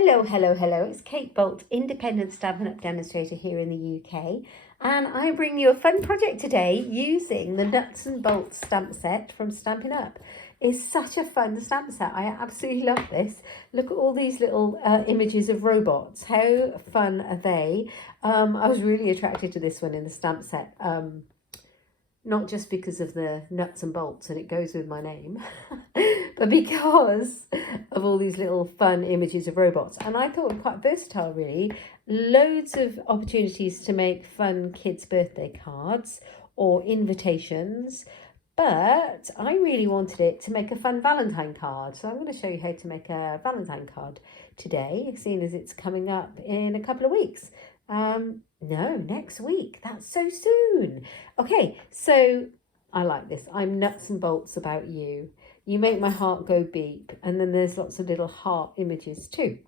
Hello, hello, hello. It's Kate Bolt, independent Stampin' Up demonstrator here in the UK. And I bring you a fun project today using the Nuts and Bolts stamp set from Stampin' Up. It's such a fun stamp set. I absolutely love this. Look at all these little images of robots. How fun are they? I was really attracted to this one in the stamp set. Not just because of the nuts and bolts and it goes with my name, but because of all these little fun images of robots. And I thought it was quite versatile, really. Loads of opportunities to make fun kids' birthday cards or invitations. But I really wanted it to make a fun Valentine card. So I'm going to show you how to make a Valentine card today, seeing as it's coming up in a couple of weeks. No, next week. That's so soon. Okay, so I like this. I'm nuts and bolts about you. You make my heart go beep. And then there's lots of little heart images too.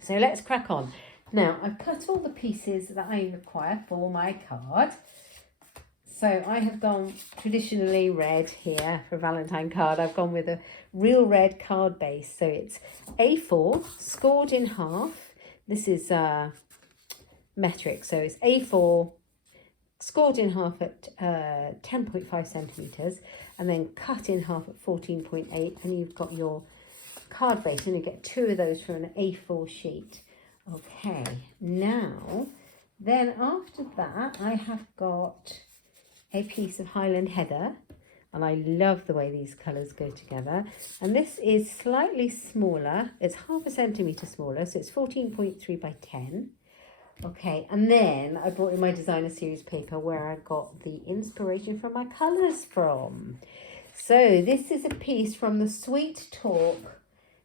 So let's crack on. Now, I've cut all the pieces that I require for my card. So I have gone traditionally red here for a Valentine card. I've gone with a real red card base. So it's A4 scored in half. This is metric, so it's A4 scored in half at 10.5 centimeters and then cut in half at 14.8, and you've got your card base, and you get two of those from an A4 sheet. Okay, now then after that I have got a piece of Highland Heather, and I love the way these colours go together. And this is slightly smaller, it's half a centimetre smaller, so it's 14.3 by 10. Okay, and then I brought in my designer series paper where I got the inspiration for my colours from. So this is a piece from the Sweet Talk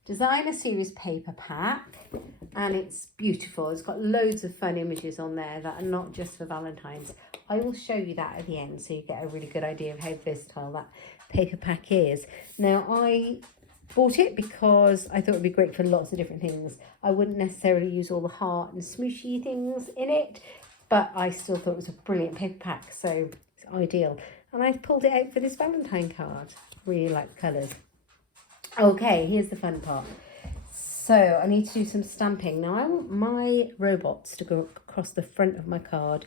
designer series paper pack, and it's beautiful. It's got loads of fun images on there that are not just for Valentine's. I will show you that at the end so you get a really good idea of how versatile that paper pack is. Now, I bought it because I thought it would be great for lots of different things. I wouldn't necessarily use all the heart and smooshy things in it, but I still thought it was a brilliant paper pack, so it's ideal. And I've pulled it out for this Valentine card. Really like the colours. Okay, here's the fun part. So I need to do some stamping. Now I want my robots to go across the front of my card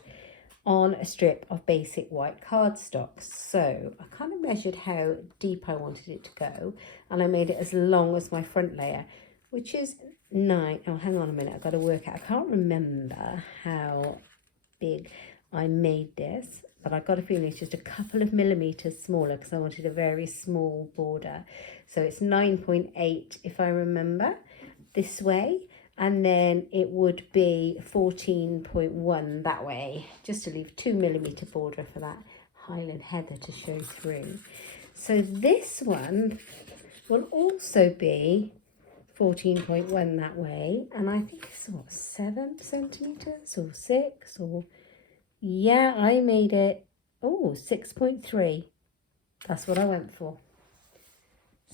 on a strip of basic white cardstock. So I kind of measured how deep I wanted it to go, and I made it as long as my front layer, which is 9. Oh, hang on a minute, I've got to work out. I can't remember how big I made this, but I've got a feeling it's just a couple of millimeters smaller because I wanted a very small border. So it's 9.8 if I remember this way. And then it would be 14.1 that way, just to leave 2 millimeter border for that Highland Heather to show through. So this one will also be 14.1 that way, and I think it's what, 7 centimeters or 6, or yeah, I made it 6.3. That's what I went for.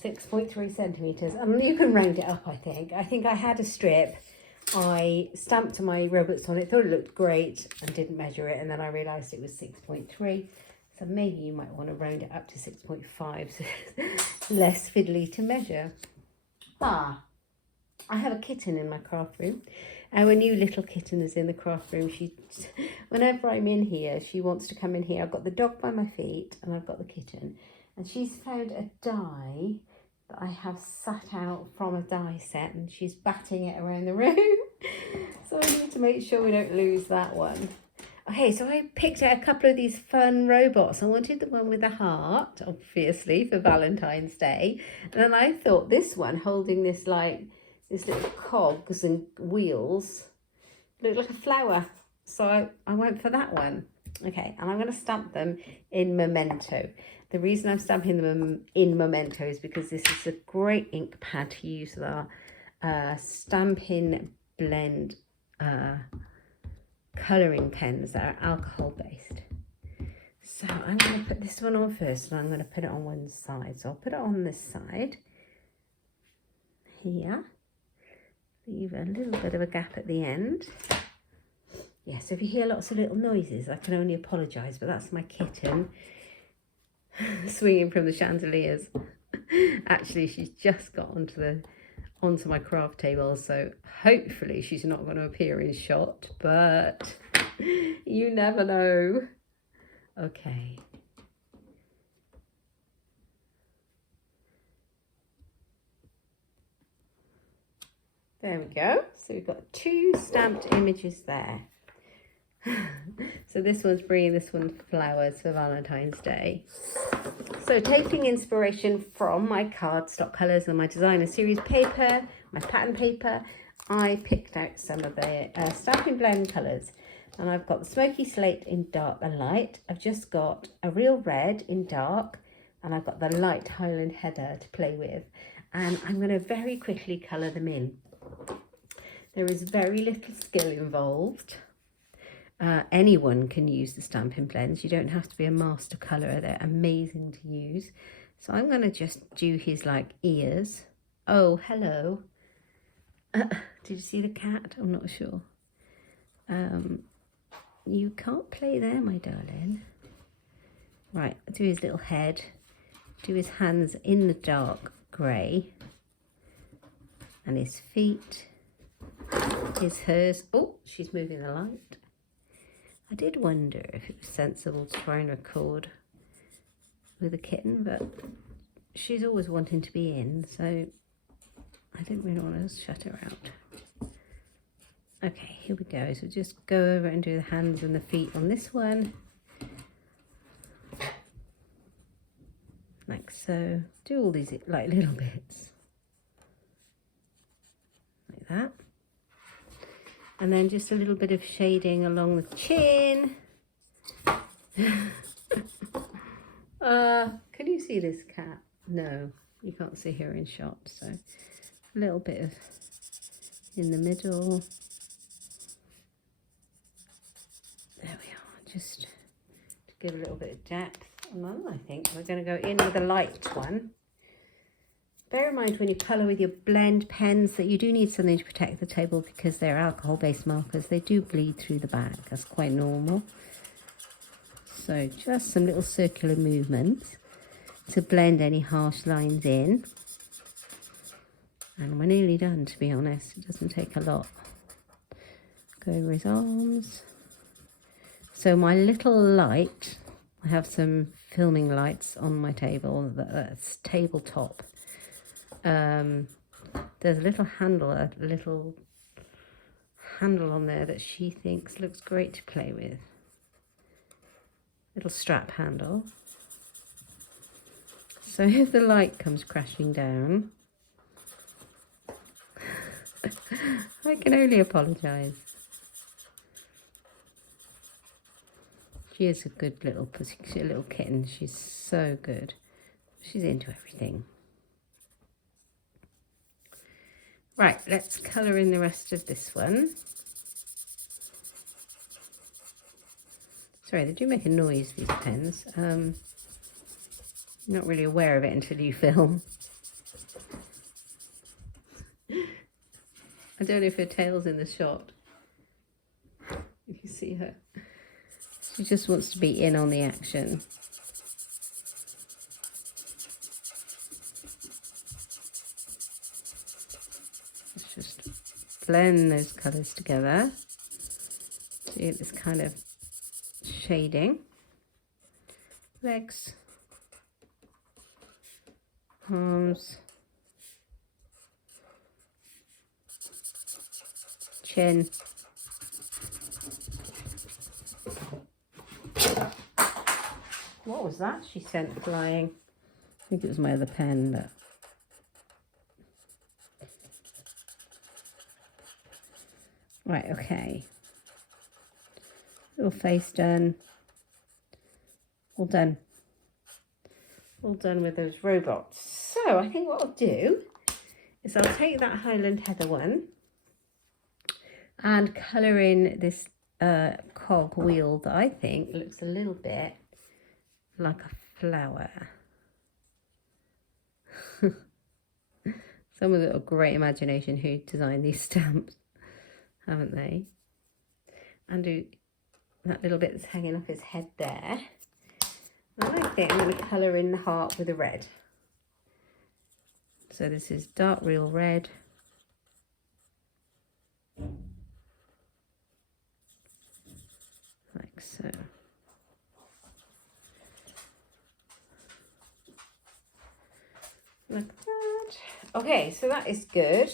6.3 centimeters, and you can round it up. I think I had a strip, I stamped my robots on it, thought it looked great and didn't measure it, and then I realized it was 6.3, so maybe you might want to round it up to 6.5 so it's less fiddly to measure. I have a kitten in my craft room. Our new little kitten is in the craft room. Whenever I'm in here, she wants to come in here. I've got the dog by my feet and I've got the kitten, and she's found a die that I have sat out from a die set, and she's batting it around the room. So I need to make sure we don't lose that one. Okay, so I picked out a couple of these fun robots. I wanted the one with the heart, obviously, for Valentine's Day. And then I thought this one, holding this little cogs and wheels, looked like a flower. So I went for that one. Okay, and I'm going to stamp them in Memento. The reason I'm stamping them in Memento is because this is a great ink pad to use with our Stampin' Blend colouring pens that are alcohol based. So I'm going to put this one on first, and I'm going to put it on one side. So I'll put it on this side here. Leave a little bit of a gap at the end. Yeah, so if you hear lots of little noises, I can only apologise, but that's my kitten swinging from the chandeliers. Actually, she's just got onto onto my craft table, so hopefully she's not going to appear in shot, but you never know. Okay. There we go. So we've got 2 stamped images there. So this one's bringing this one flowers for Valentine's Day. So taking inspiration from my cardstock colours and my designer series paper, my pattern paper, I picked out some of the Stampin' Blend colours. And I've got the Smoky Slate in dark and light. I've just got a real red in dark, and I've got the light Highland Heather to play with. And I'm going to very quickly colour them in. There is very little skill involved. Anyone can use the Stampin' Blends. You don't have to be a master colourer. They're amazing to use. So I'm going to just do his like ears. Oh, hello. Did you see the cat? I'm not sure. You can't play there, my darling. Right, do his little head. Do his hands in the dark grey. And his feet. Is hers. Oh, she's moving the light. I did wonder if it was sensible to try and record with a kitten, but she's always wanting to be in, so I didn't really want to shut her out. Okay, here we go. So just go over and do the hands and the feet on this one. Like so. Do all these like little bits. Like that. And then just a little bit of shading along the chin. Can you see this cat? No, you can't see her in shot. So a little bit of in the middle. There we are, just to give a little bit of depth. And then I think we're going to go in with a light one. Bear in mind when you colour with your blend pens that you do need something to protect the table because they're alcohol-based markers. They do bleed through the back. That's quite normal. So just some little circular movements to blend any harsh lines in. And we're nearly done, to be honest. It doesn't take a lot. Go over his arms. So my little light, I have some filming lights on my table. That's tabletop. There's a little handle on there that she thinks looks great to play with. Little strap handle. So if the light comes crashing down, I can only apologise. She is a good little little kitten. She's so good. She's into everything. Right, let's colour in the rest of this one. Sorry, they do make a noise, these pens. I'm not really aware of it until you film. I don't know if her tail's in the shot. You can see her. She just wants to be in on the action. Let's just blend those colours together to get this kind of shading. Legs, arms, chin. What was that she sent flying? I think it was my other pen, but right, okay. Little face done. All done. All done with those robots. So I think what I'll do is I'll take that Highland Heather one and colour in this cog wheel that I think looks a little bit like a flower. Someone's got a great imagination who designed these stamps, haven't they? And do that little bit that's hanging off his head there. And I think I'm going to colour in the heart with a red. So this is dark real red Okay, so that is good.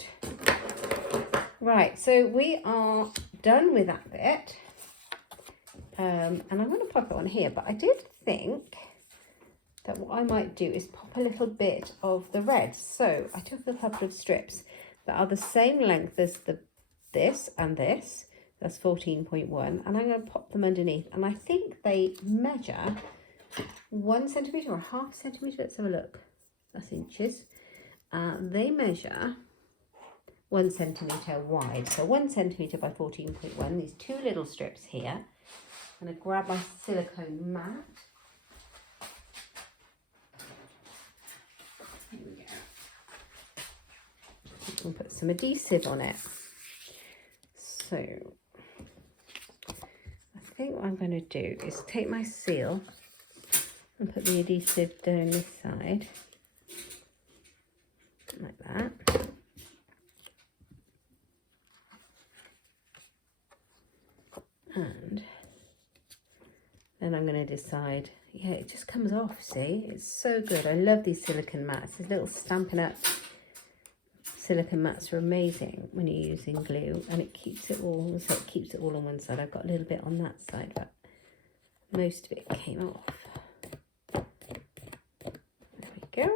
Right, so we are done with that bit. And I'm going to pop it on here, but I did think that what I might do is pop a little bit of the red. So I took a couple of strips that are the same length as this and this. That's 14.1, and I'm going to pop them underneath. And I think they measure 1 centimetre or ½ centimetre. Let's have a look. That's inches. They measure 1 centimetre wide. So 1 centimetre by 14.1. These two little strips here. I'm going to grab my silicone mat. Here we go. And put some adhesive on it. So I think what I'm going to do is take my seal and put the adhesive down this side, like that. And then I'm going to decide, yeah, it just comes off, see? It's so good. I love these silicone mats. These little Stampin' Up silicone mats are amazing when you're using glue, and it keeps it all, so it keeps it all on one side. I've got a little bit on that side, but most of it came off. There we go.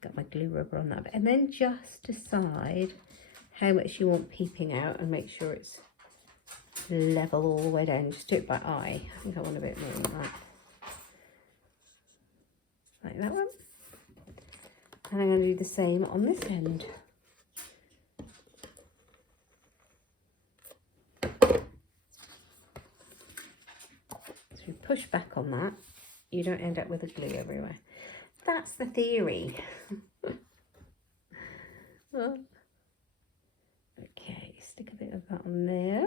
Got my glue rubber on that bit. And then just decide how much you want peeping out and make sure it's level all the way down. Just do it by eye. I think I want a bit more than that. Like that one. And I'm going to do the same on this end. So you push back on that, you don't end up with the glue everywhere. That's the theory. Okay, stick a bit of that on there.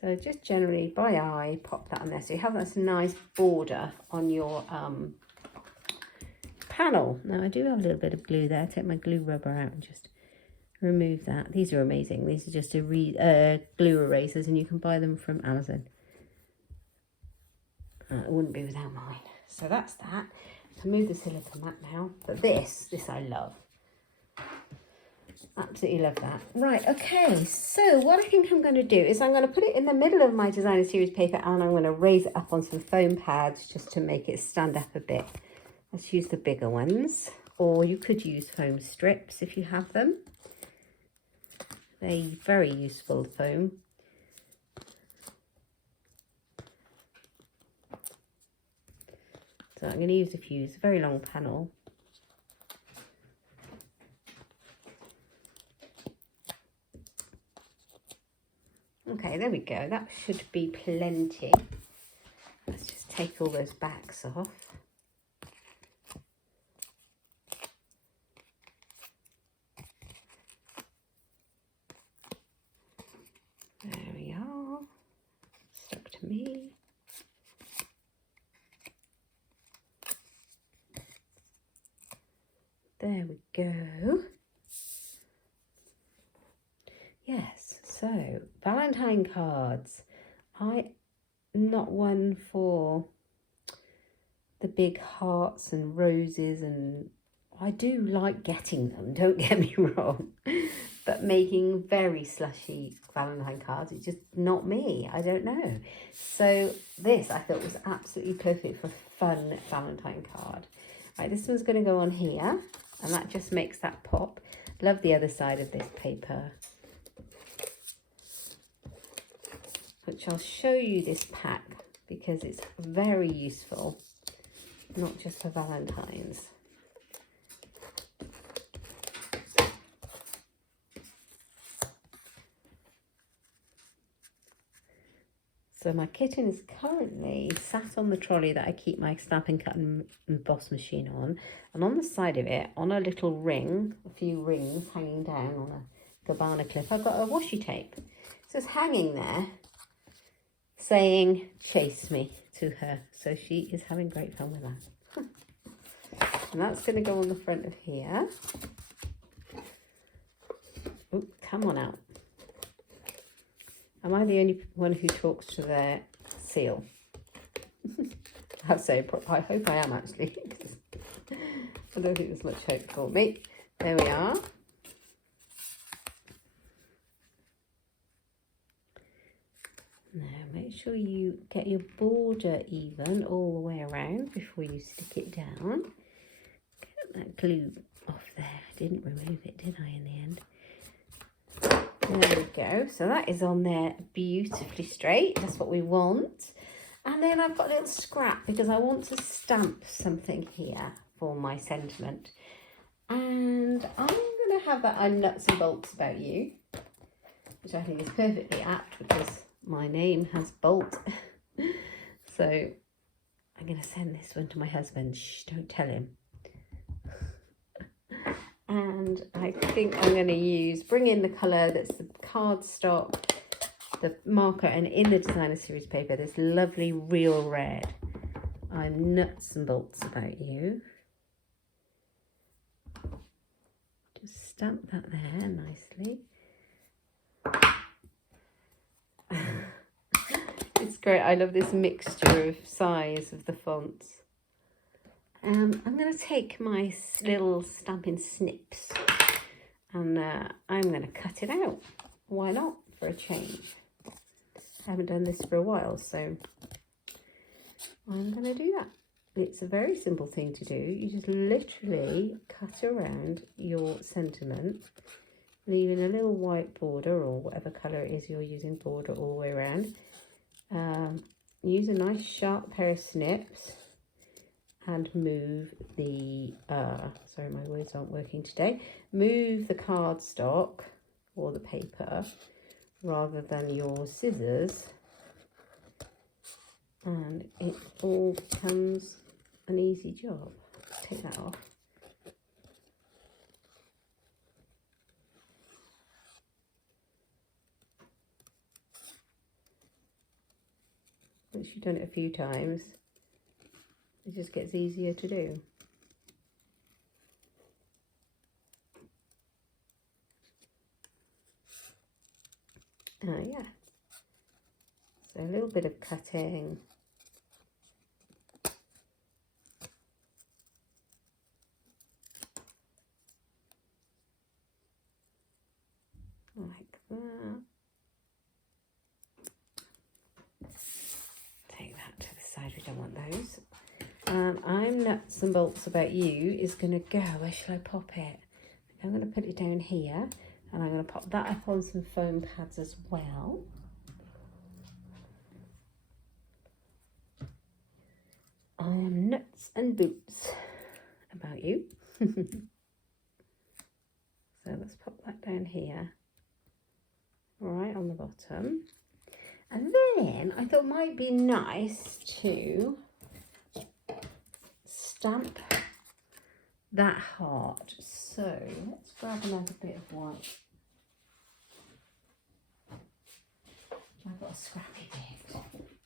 So just generally by eye, pop that on there. So you have this nice border on your panel. Now I do have a little bit of glue there. Take my glue rubber out and just remove that. These are amazing. These are just glue erasers, and you can buy them from Amazon. It wouldn't be without mine. So that's that. I can move the silicone mat now. But this I love. Absolutely love that. Right, okay, so what I think I'm going to do is I'm going to put it in the middle of my designer series paper, and I'm going to raise it up on some foam pads just to make it stand up a bit. Let's use the bigger ones, or you could use foam strips if you have them. They're very useful, foam. So I'm going to use a few. It's a very long panel. Okay, there we go. That should be plenty. Let's just take all those backs off. There we are. Stuck to me. There we go. Yes, so Valentine cards. I'm not one for the big hearts and roses, and I do like getting them, don't get me wrong, but making very slushy Valentine cards, it's just not me. I don't know. So this I thought was absolutely perfect for a fun Valentine card. Right, this one's going to go on here, and that just makes that pop. Love the other side of this paper, which I'll show you this pack because it's very useful, not just for Valentine's. So my kitten is currently sat on the trolley that I keep my Stampin' Cut and Emboss machine on, and on the side of it, on a little ring, a few rings hanging down on a Gabbana clip, I've got a washi tape. So it's hanging there, saying chase me to her. So she is having great fun with that. And that's going to go on the front of here. Oh, come on out. Am I the only one who talks to their seal? I hope I am actually. I don't think there's much hope for me. There we are. Now make sure you get your border even all the way around before you stick it down. Get that glue off there. I didn't remove it, did I, in the end? There we go. So that is on there beautifully straight. That's what we want. And then I've got a little scrap because I want to stamp something here for my sentiment. And I'm going to have that I'm nuts and bolts about you, which I think is perfectly apt because my name has bolt. So I'm going to send this one to my husband. Shh, don't tell him. And I think I'm going to bring in the colour that's the cardstock, the marker, and in the designer series paper, this lovely real red. I'm nuts and bolts about you. Just stamp that there nicely. It's great. I love this mixture of size of the fonts. I'm going to take my little Stampin' Snips and I'm going to cut it out. Why not, for a change? I haven't done this for a while, so I'm going to do that. It's a very simple thing to do. You just literally cut around your sentiment, leaving a little white border or whatever colour it is you're using border all the way around. Use a nice sharp pair of snips and move the, sorry my words aren't working today, move the cardstock or the paper rather than your scissors, and it all becomes an easy job. Take that off. Once you've done it a few times, it just gets easier to do. Yeah. So a little bit of cutting. Like that. Take that to the side, we don't want those. I'm nuts and bolts about you is going to go, where shall I pop it? I'm going to put it down here, and I'm going to pop that up on some foam pads as well. I am nuts and boots about you. So let's pop that down here, right on the bottom. And then I thought it might be nice to stamp that heart. So let's grab another bit of white. I've got a scrappy bit.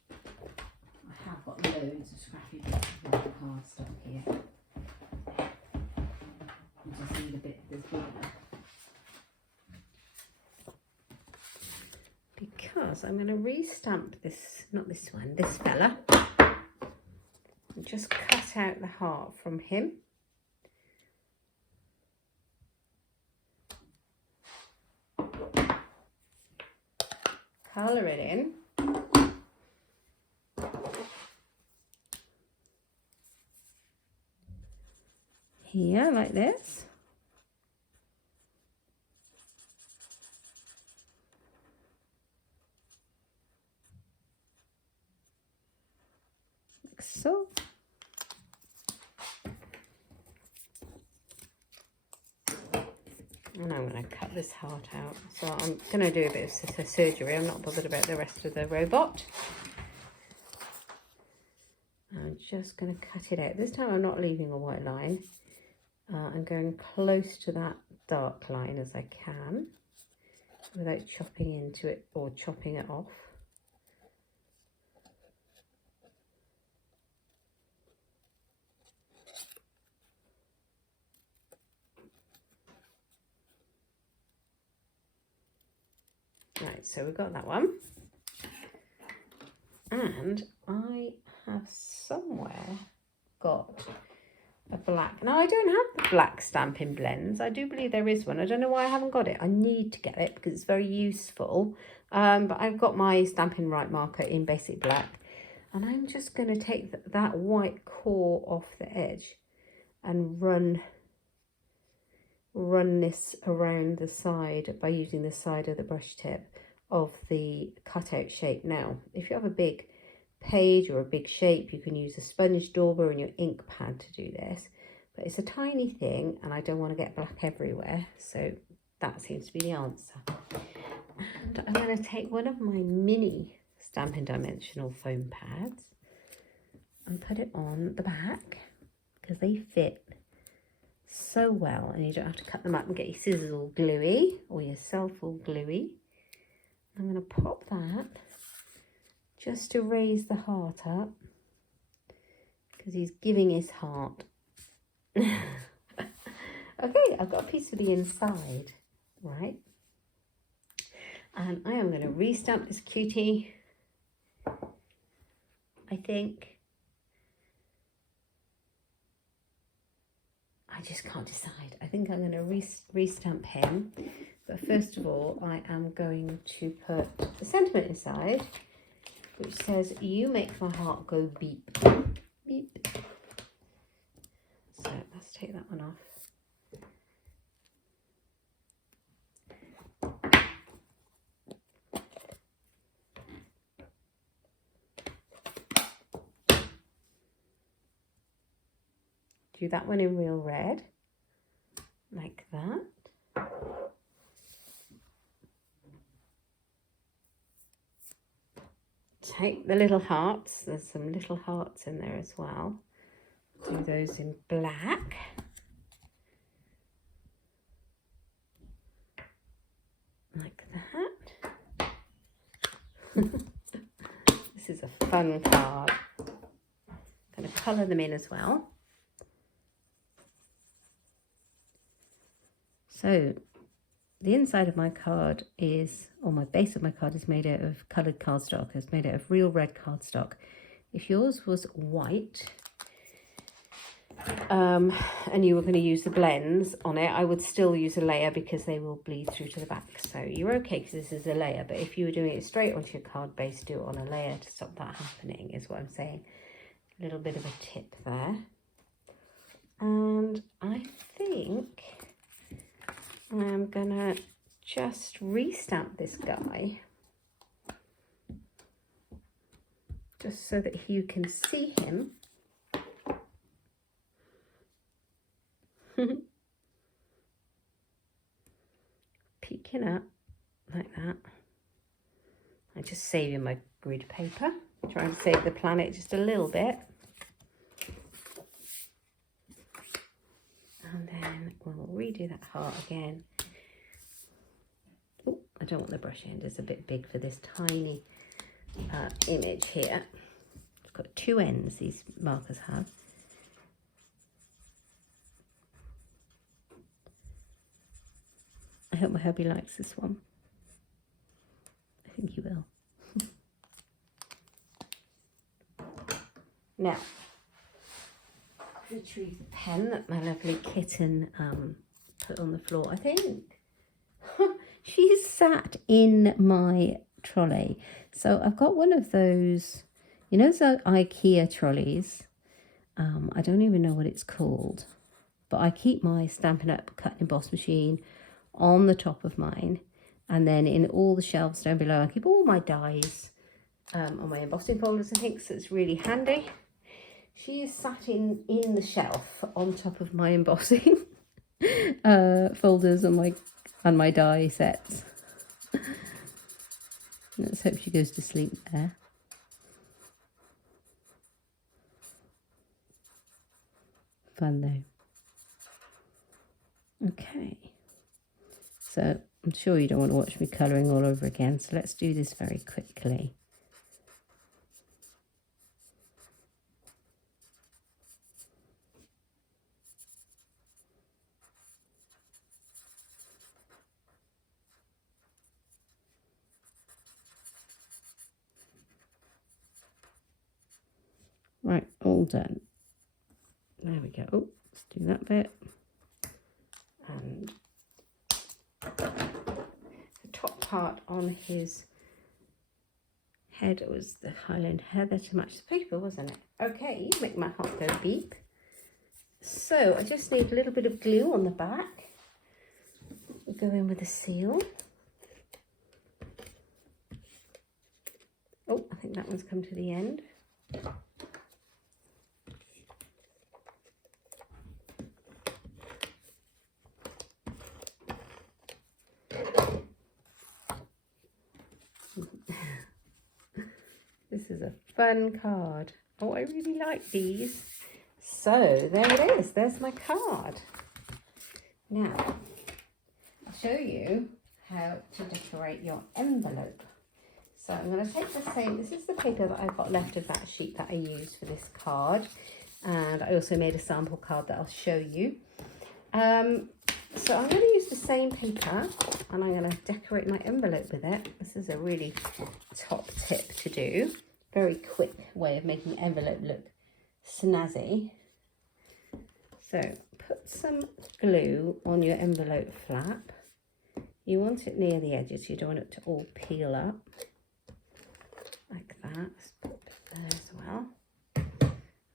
I have got loads of scrappy bits of white cardstock here. I just need a bit that's big enough. Because I'm going to re-stamp this, not this one, this fella. And just cut out the heart from him. Colour it in. Here, like this. Like so. And I'm going to cut this heart out. So I'm going to do a bit of surgery. I'm not bothered about the rest of the robot. I'm just going to cut it out. This time I'm not leaving a white line. I'm going close to that dark line as I can without chopping into it or chopping it off. Right, so we've got that one. And I have somewhere got a black. Now I don't have the black Stampin' Blends. I do believe there is one. I don't know why I haven't got it. I need to get it because it's very useful. But I've got my Stampin' Right marker in basic black. And I'm just going to take that white core off the edge and run this around the side by using the side of the brush tip of the cutout shape. Now, if you have a big page or a big shape, you can use a sponge dauber and your ink pad to do this. But it's a tiny thing and I don't want to get black everywhere. So that seems to be the answer. And I'm going to take one of my mini Stampin' Dimensional foam pads and put it on the back because they fit so well and you don't have to cut them up and get your scissors all gluey or yourself all gluey. I'm going to pop that just to raise the heart up because he's giving his heart. Okay, I've got a piece of the inside, right? And I am going to re-stamp this cutie, I think. I just can't decide. I think I'm going to re-stamp him. But first of all, I am going to put the sentiment inside, which says, "You make my heart go beep, beep." So let's take that one off. Do that one in real red, like that. Take the little hearts, there's some little hearts in there as well. Do those in black. Like that. This is a fun card. I'm going to colour them in as well. So the inside of my card is, or my base of my card is made out of coloured cardstock. It's made out of real red cardstock. If yours was white and you were going to use the blends on it, I would still use a layer because they will bleed through to the back. So you're okay because this is a layer. But if you were doing it straight onto your card base, do it on a layer to stop that happening, is what I'm saying. A little bit of a tip there. And I think I'm gonna just re-stamp this guy just so that you can see him. Peeking up like that. I'm just saving my grid paper, trying to save the planet just a little bit. And then we'll redo that heart again. Oh, I don't want the brush end, it's a bit big for this tiny image here. It's got two ends, these markers have. I hope my hubby likes this one. I think he will. Now, retrieve the pen that my lovely kitten put on the floor. I think she's sat in my trolley. So I've got one of those, you know, those IKEA trolleys. I don't even know what it's called, but I keep my Stampin' Up cut and emboss machine on the top of mine, and then in all the shelves down below I keep all my dies on my embossing folders and things, so it's really handy. She is sat in the shelf on top of my embossing folders and my die sets. Let's hope she goes to sleep there. Fun though. Okay. So I'm sure you don't want to watch me colouring all over again, so let's do this very quickly. Right, all done. There we go. Oh, Let's do that bit. And the top part on his head was the Highland Heather to match the paper, wasn't it? Okay, make my heart go beep. So I just need a little bit of glue on the back. We'll go in with a seal. Oh, I think that one's come to the end. This is a fun card. Oh, I really like these. So there it is. There's my card. Now, I'll show you how to decorate your envelope. So I'm going to take the same, this is the paper that I've got left of that sheet that I used for this card. And I also made a sample card that I'll show you. So I'm going to use the same paper and I'm going to decorate my envelope with it. This is a really top tip to do. Very quick way of making the envelope look snazzy. So put some glue on your envelope flap. You want it near the edges, you don't want it to all peel up. Like that. Let's put it there as well.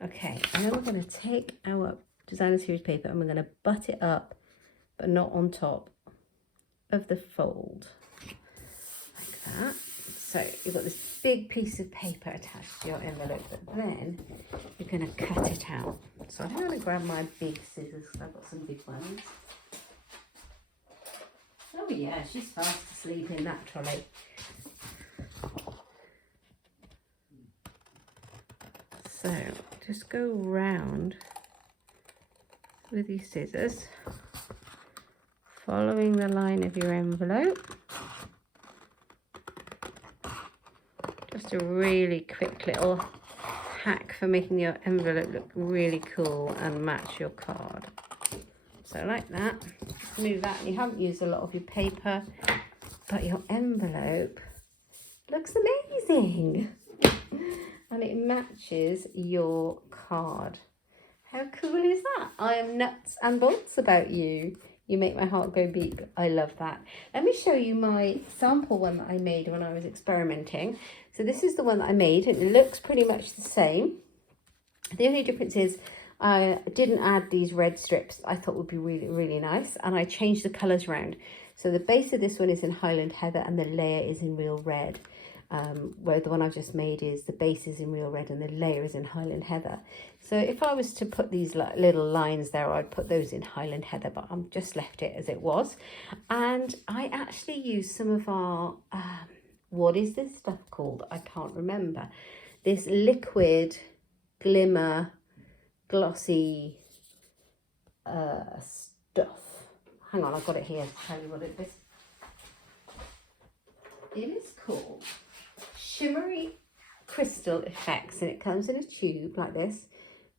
Okay, and then we're going to take our designer series paper and we're going to butt it up, but not on top of the fold. Like that. So you've got this big piece of paper attached to your envelope, but then you're going to cut it out. So I'm going to grab my big scissors because I've got some big ones. Oh yeah, she's fast asleep in that trolley. So just go round with your scissors, following the line of your envelope. Just a really quick little hack for making your envelope look really cool and match your card. So like that, just move that. You haven't used a lot of your paper, but your envelope looks amazing. And it matches your card. How cool is that? I am nuts and bolts about you. You make my heart go beep. I love that. Let me show you my sample one that I made when I was experimenting. So this is the one that I made. It looks pretty much the same. The only difference is I didn't add these red strips I thought would be really, really nice. And I changed the colours around. So the base of this one is in Highland Heather and the layer is in real red. Where the one I just made is the base is in real red and the layer is in Highland Heather. So if I was to put these little lines there, I'd put those in Highland Heather, but I'm just left it as it was. And I actually used some of our, what is this stuff called? I can't remember. This liquid glimmer glossy stuff. Hang on, I've got it here to tell you what it is. It is called Shimmery Crystal Effects, and it comes in a tube like this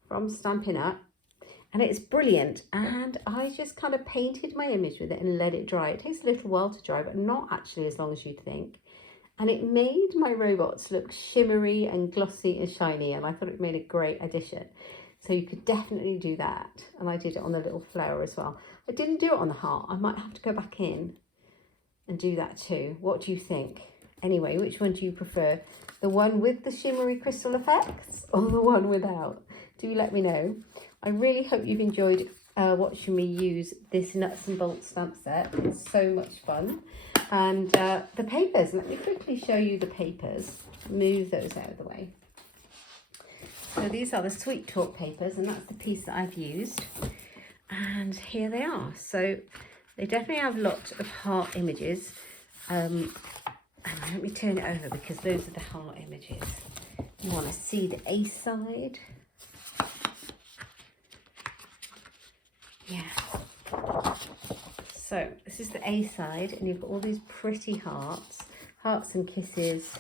from Stampin' Up, and it's brilliant. And I just kind of painted my image with it and let it dry. It takes a little while to dry, but not actually as long as you'd think. And it made my robots look shimmery and glossy and shiny, and I thought it made a great addition. So you could definitely do that. And I did it on the little flower as well. I didn't do it on the heart. I might have to go back in and do that too. What do you think? Anyway, which one do you prefer? The one with the shimmery crystal effects or the one without? Do let me know. I really hope you've enjoyed watching me use this nuts and bolts stamp set. It's so much fun. And the papers, let me quickly show you the papers. Move those out of the way. So these are the Sweet Talk papers, and that's the piece that I've used. And here they are. So they definitely have lots of heart images. And let me turn it over because those are the heart images. You want to see the A side? Yeah. So this is the A side, and you've got all these pretty hearts and kisses.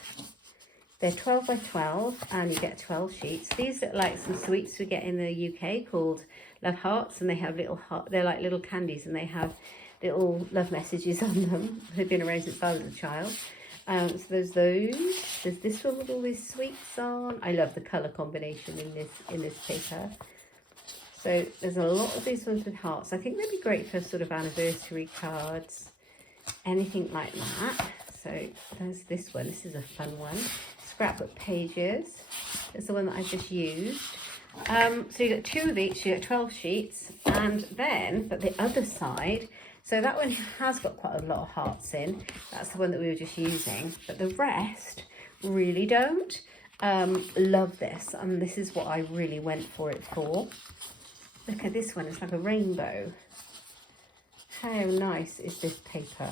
They're 12 by 12, and you get 12 sheets. These are like some sweets we get in the UK called Love Hearts, and they have little heart. They're like little candies, and they have little love messages on them. They've been around since I was a child. So there's those. There's this one with all these sweets on. I love the colour combination in this paper. So there's a lot of these ones with hearts. I think they'd be great for sort of anniversary cards, anything like that. So there's this one. This is a fun one. Scrapbook pages. It's the one that I just used. So you get 2 of each. You get 12 sheets, and then but the other side. So that one has got quite a lot of hearts in. That's the one that we were just using. But the rest really don't. Love this, and this is what I really went for it for. Look at this one. It's like a rainbow. How nice is this paper?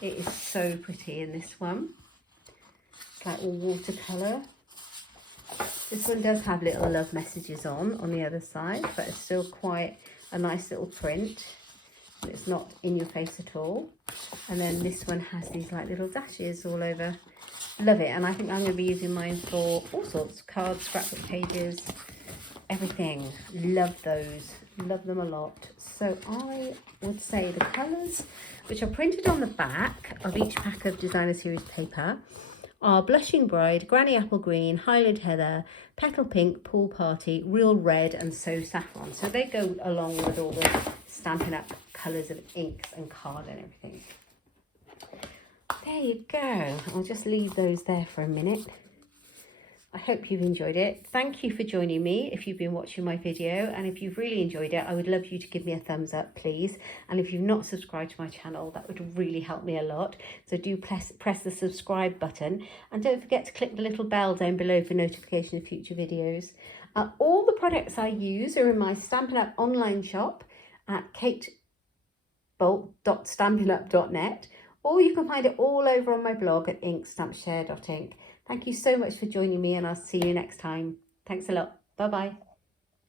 It is so pretty in this one. It's like all watercolour. This one does have little love messages on the other side, but it's still quite a nice little print. It's not in your face at all. And then this one has these like little dashes all over. Love it. And I think I'm going to be using mine for all sorts. Cards, scrapbook pages, everything. Love those. Love them a lot. So I would say the colours which are printed on the back of each pack of Designer Series paper are Blushing Bride, Granny Apple Green, Highland Heather, Petal Pink, Pool Party, Real Red and So Saffron. So they go along with all the Stampin' Up colours of inks and card and everything. There you go. I'll just leave those there for a minute. I hope you've enjoyed it. Thank you for joining me if you've been watching my video, and if you've really enjoyed it, I would love you to give me a thumbs up, please. And if you've not subscribed to my channel, that would really help me a lot. So do press the subscribe button, and don't forget to click the little bell down below for notification of future videos. All the products I use are in my Stampin' Up online shop at katebolt.stampinup.net, or you can find it all over on my blog at inkstampshare.ink. Thank you so much for joining me, and I'll see you next time. Thanks a lot. Bye-bye.